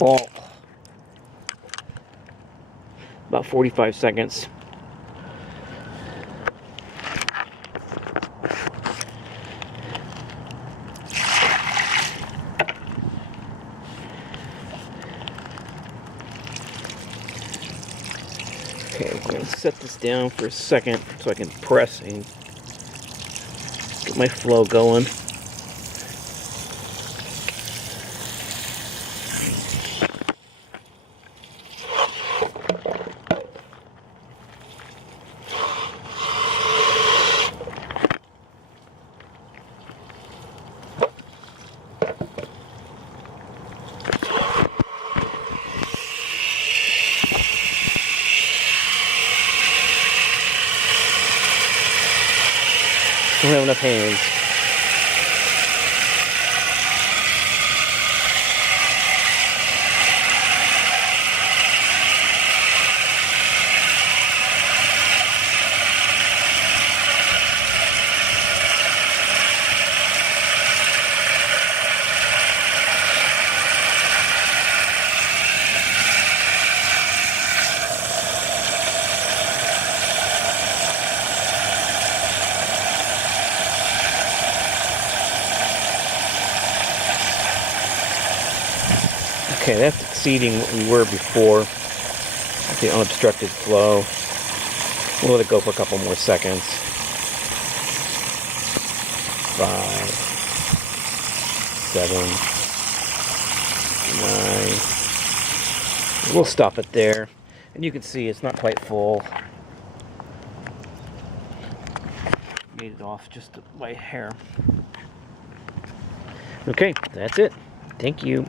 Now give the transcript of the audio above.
Oh, about 45 seconds. Okay, I'm going to set this down for a second so I can press and get my flow going. Don't have enough hands. Okay, that's exceeding what we were before. The unobstructed flow. We'll let it go for a couple more seconds. 5, 7, 9. We'll stop it there. And you can see it's not quite full. Made it off just by hair. Okay, that's it. Thank you.